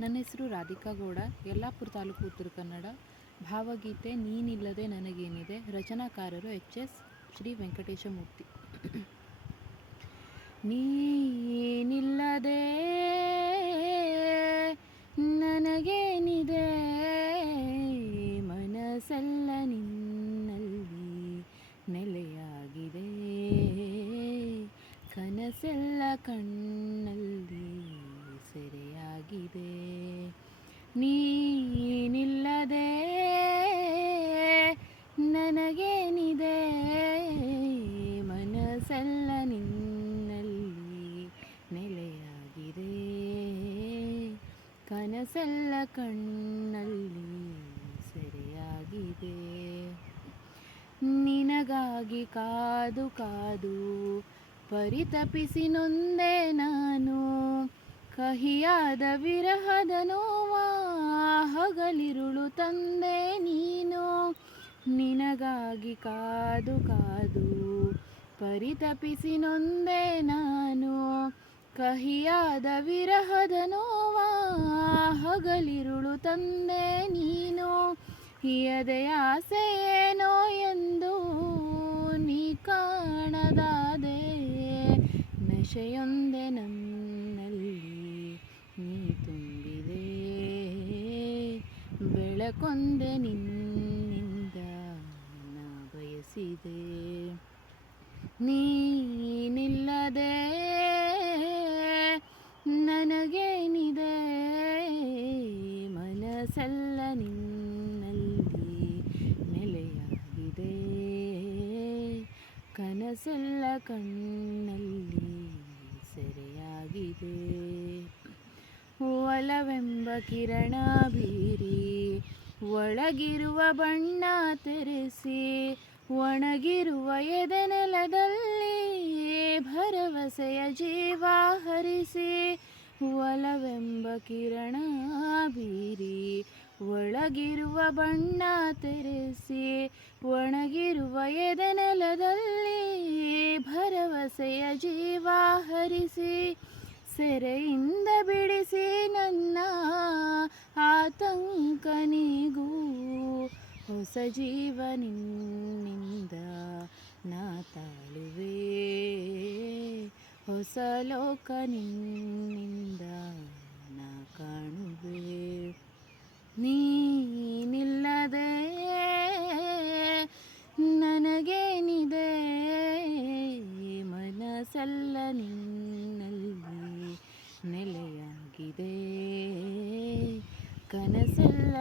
ನನ್ನ ಹೆಸರು ರಾಧಿಕಾ ಗೌಡ, ಯಲ್ಲಾಪುರ ತಾಲೂಕು ಉತ್ತರ ಕನ್ನಡ. ಭಾವಗೀತೆ ನೀನಿಲ್ಲದೆ ನನಗೇನಿದೆ. ರಚನಾಕಾರರು ಎಚ್ ಎಸ್ ಶ್ರೀ ವೆಂಕಟೇಶಮೂರ್ತಿ. ನೀನಿಲ್ಲದೆ ನನಗೇನಿದೆ. ಮನಸ್ಸೆಲ್ಲ ನಿನ್ನಲ್ಲಿ ನೆಲೆಯಾಗಿದೆ. ಕನಸೆಲ್ಲ ಕಣ್ಣಲ್ಲಿ ಸೆರೆಯಾಗಿದೆ ನೀನಿಲ್ಲದೆ ನನಗೇನಿದೆ ಮನಸ್ಸೆಲ್ಲ ನಿನ್ನಲ್ಲಿ ನೆಲೆಯಾಗಿದೆ. ಕನಸೆಲ್ಲ ಕಣ್ಣಲ್ಲಿ ಸೆರೆಯಾಗಿದೆ. ನಿನಗಾಗಿ ಕಾದು ಕಾದು ಪರಿತಪಿಸಿ ನೊಂದೆ ನಾನು. ಕಹಿಯಾದ ವಿರಹದ ನೋವ, ಹಗಲಿರುಳು ತಂದೆ ನೀನು, ನಿನಗಾಗಿ ಕಾದು ಕಾದು ಪರಿತಪಿಸಿ ನೊಂದೆ ನಾನು. ಕಹಿಯಾದ ವಿರಹದ ನೋವ, ಹಗಲಿರುಳು ತಂದೆ ನೀನು ಹಿಯದೆಯ ಆಸೆಯೇನೋ ಎಂದು ನೀ ಕಾಣದಾದೆ, ನಶೆಯೊಂದೆ ನನ್ನಲ್ಲಿ ಬೆಳಕೊಂದೆ ನಿನ್ನಿಂದ ನಾ ಬಯಸಿದೆ ನೀನಿಲ್ಲದೆ ನನಗೇನಿದೆ? ಮನಸಲ್ಲ ನಿನ್ನಲ್ಲಿ ನೆಲೆಯಾಗಿದೆ. ಕನಸೆಲ್ಲ ಕಣ್ಣಲ್ಲಿ ಸೆರೆಯಾಗಿದೆ. ಒಲವೆಂಬ ಕಿರಣ ಬೀರಿ ಒಳಗಿರುವ ಬಣ್ಣ ತೆರೆಸಿ, ಒಣಗಿರುವ ಎದೆನೆಲದಲ್ಲಿ ಭರವಸೆಯ ಜೀವ ಹರಿಸಿ, ಒಲವೆಂಬ ಕಿರಣ ಬೀರಿ, ಒಳಗಿರುವ ಬಣ್ಣ ತೆರೆಸಿ, ಒಣಗಿರುವ ಎದೆನೆಲದಲ್ಲಿ ಭರವಸೆಯ ಜೀವ ಹರಿಸಿ, ಸೆರೆಯಿಂದ ಬಿಡಿಸಿ ನನ್ನ ಆತಂಕ ನೀಗೂ ಹೊಸ ಜೀವ ನಿನ್ನಿಂದ ನಾ ತಾಳುವೆ. ಹೊಸ ಲೋಕ ನಿನ್ನಿಂದ ನಾ ಕಾಣುವೆ. ನೀನಿಲ್ಲದೆ ನನಗೇನಿದೆ ಮನಸಲ್ಲ ನಿನ್ನಲ್ಲಿ ನೆಲೆಯಾಗಿದೆ. ಕನಸೆಲ್ಲ